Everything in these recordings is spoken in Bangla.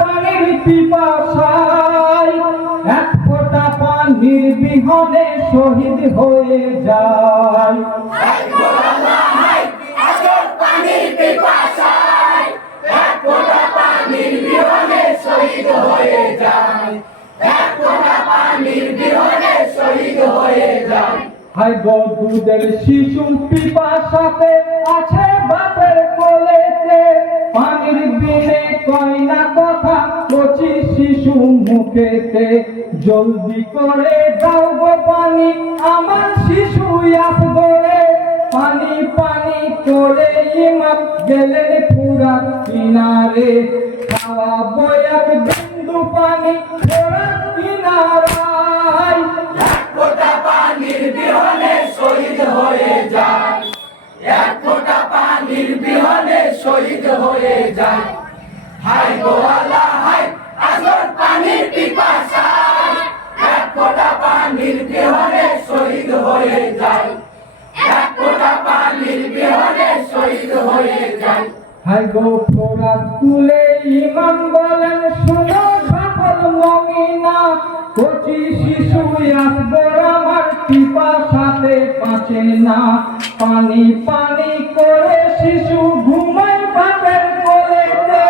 পানির পিপাসায় এক ফোঁটা পানির বিহনে শহীদ হয়ে যায়। পানির পিপাসায় এক ফোঁটা পানির বিহনে শহীদ হয়ে যায়। এক ফোঁটা পানির বিহনে শহীদ হয়ে যায়। হায় গো দুধের শিশু পিপাসাতে আছে বাপের কোলেতে, পানির বিনে কয় না কথা কচি শিশু মুখেতে। জলদি করে দাও গো পানি আমার শিশু আসগরে, পানি পানি করে ইমাম গেলেন ফুরাত কিনারে। খাওয়াবো এক বিন্দু পানি ফুরাত কিনারায়। এক ফোঁটা পানির বিহনে শহীদ হয়ে যায়। এক ফোঁটা পানির বিহনে শহীদ হয়ে যায়। হায় গো আল্লাহ হায় আসর পানির পিপাসায় এক ফোঁটা পানির বিহনে শহীদ হয়ে যায়। এক ফোঁটা পানির বিহনে শহীদ হয়ে যায়। হায় গো ফোরাত কুলে ইমাম বলেন শোনো সকল মুমিনা, কচি শিশু আসগর আমার পিপাসাতে বাঁচে না। পানি পানি করে শিশু ঘুমায় বাপের কোলেতে,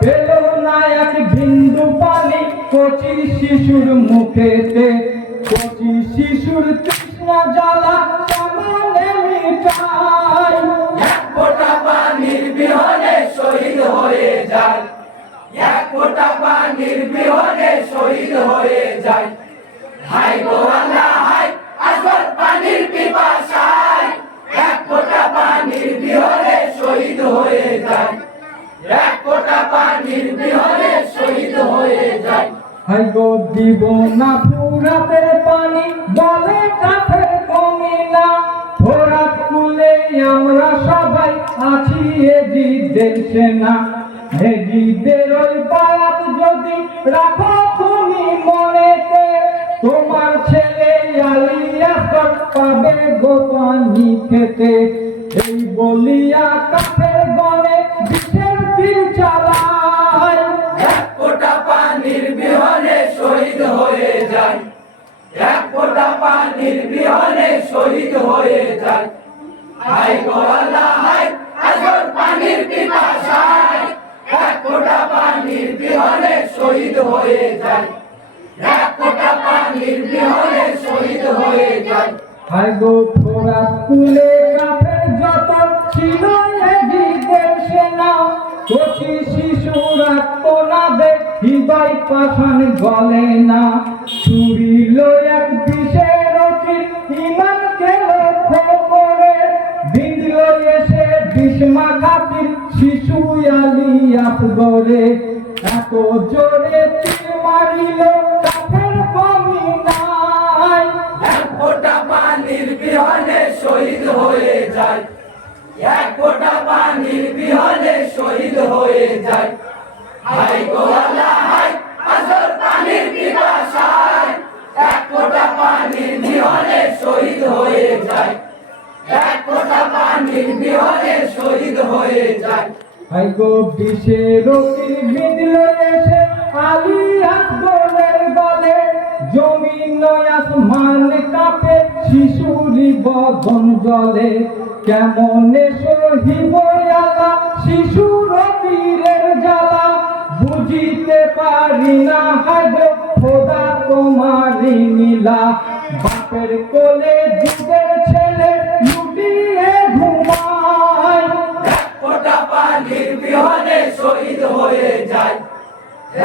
পেল না এক বিন্দু পানি কচি শিশুর মুখেতে। কচি শিশুর তৃষ্ণা জ্বালা কেমনে মিটায়। এক ফোঁটা পানির বিহনে শহীদ হয়ে যায়। এক ফোঁটা পানির বিহনে শহীদ হয়ে যায়। হায় গো আল্লাহ হায় আসর পানির পিপাসায় এক ফোঁটা পানির বিহনে শহীদ হয়ে যায়। এক ফোঁটা পানির বিহনে শহীদ হয়ে যায়। হায় গো দিব না ফুরাতের পানি বলে কাঠের কমিনা, ফোরাত কুলে আমরা সবাই আছি এজিদের সেনা। এজিদের ওই বায়াত যদি রাখো তুমি মনেতে, তোমার ছেলে আলী আসর পাবে গো পানি খেতে। এই বলিয়া কাঠের গনে বিষের তীর চালায়। এক ফোঁটা পানির বিহনে শহীদ হয়ে যায়। এক ফোঁটা পানির বিহনে শহীদ হয়ে যায়। হায় গো আল্লাহ হায় আসর পানির পিপাসায় এক ফোঁটা পানির বিহনে শহীদ হয়ে যায়। এক ফোঁটা পানির বিহনে শহীদ হয়ে যায়। হায় গো ফোরাত কুলে কাফের যত ছিল এজিদের সেনা, কচি শিশুর আত্মনাদে হৃদয় পাষাণ গলে না। ছুরিল এক বিষের তীর ইমামকে লক্ষ্য করে, বিঁধল এসে বিস্মা খাতির শিশু আলী আসগরে। এত জোরে তীর মারিল কাফের কমি নাই। এক ফোঁটা পানির বিহনে শহীদ হয়ে যায়। এক ফোঁটা পানির বিহনে শহীদ হয়ে যায়। হায় গো আল্লাহ হায় আসর পানির পিপাসায় এক ফোঁটা পানির বিহনে শহীদ হয়ে যায়। এক ফোঁটা পানির বিহনে শহীদ হয়ে যায়। হায় গো বিষের তীর বিঁধল এসে আলী আসগরের গলে, জমিন আসমান কাঁপে শিশুরি বদন জলে। কেমনে সহিব আল্লাহ শিশুর পীরের জ্বালা, বুঝিতে পারি না হায় গো খোদা তোমারি নীলা। বাপের কোলে দুধের ছেলে লুটিয়ে ঘুমায়। এক ফোঁটা পানির বিহনে শহীদ হয়ে যায়।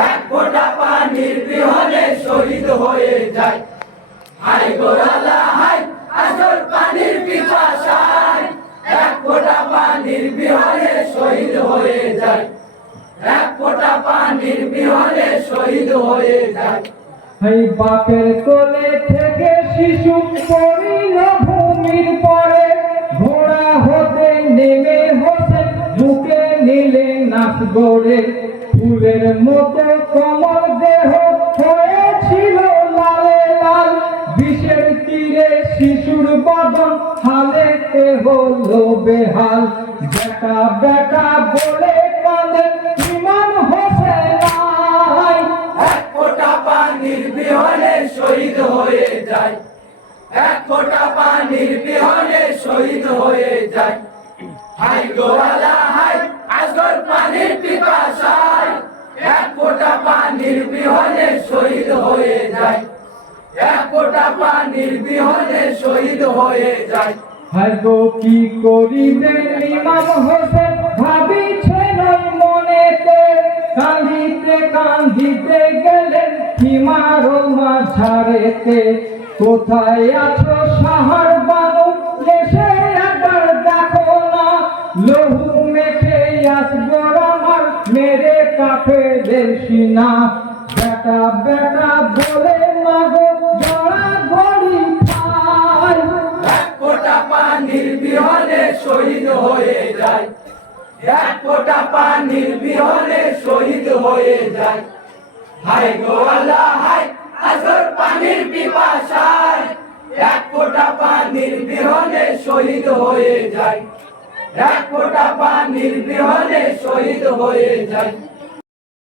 এক ফোঁটা পানির বিহনে শহীদ হয়ে যায়। হায় গো আল্লাহ হায় আসর পানির পিপাসায় এক ফোঁটা পানির বিহনে শহীদ হয়ে যায়। এক ফোঁটা পানির বিহনে শহীদ হয়ে যায়। এই বাপের কোলে থেকে শিশু পড়িল ভূমির পরে, ঘোড়া হতে নেমে হতে বুকে নিলে নাচ গড়ে। ফুলের মতো কমল দেহ হয়েছিল লালে লাল, বিষের তীরে শিশুর বদন হালেতে হলো বেহাল। বেটা বেটা বলে কাঁদে বিহনে শহীদ হয়ে যায়, এক ফোঁটা পানির বিহনে শহীদ হয়ে যায়। হাই গো আল্লাহ হাই আসগর পানির পিপাসায়, এক ফোঁটা পানির বিহনে শহীদ হয়ে যায়, এক ফোঁটা পানির বিহনে শহীদ হয়ে যায়। হাই গো কি করিবেন ইমাম হোসেন ভাবিছেন ওই মনেতে, কাঁদিতে কাঁদিতে গেলেন হিমার মাঝারেতে। কোথায় আছো সাহার বানু এসে একবার দেখো না, লহু মেখে আসগর আমার মেরে কাফে দেশি না। বেটা বেটা বলে মাগো জড়া গড়ি খায়, এক ফোঁটা পানির বিহনে শহীদ হয়ে যায়, এক ফোঁটা পানির বিহনে শহীদ হয়ে যায়। হাই গো আল্লাহ হাই আসগর পানির পিপাসায়, এক ফোঁটা পানির বিহনে শহীদ হয়ে যায়, এক ফোঁটা পানির বিহনে শহীদ হয়ে যায়।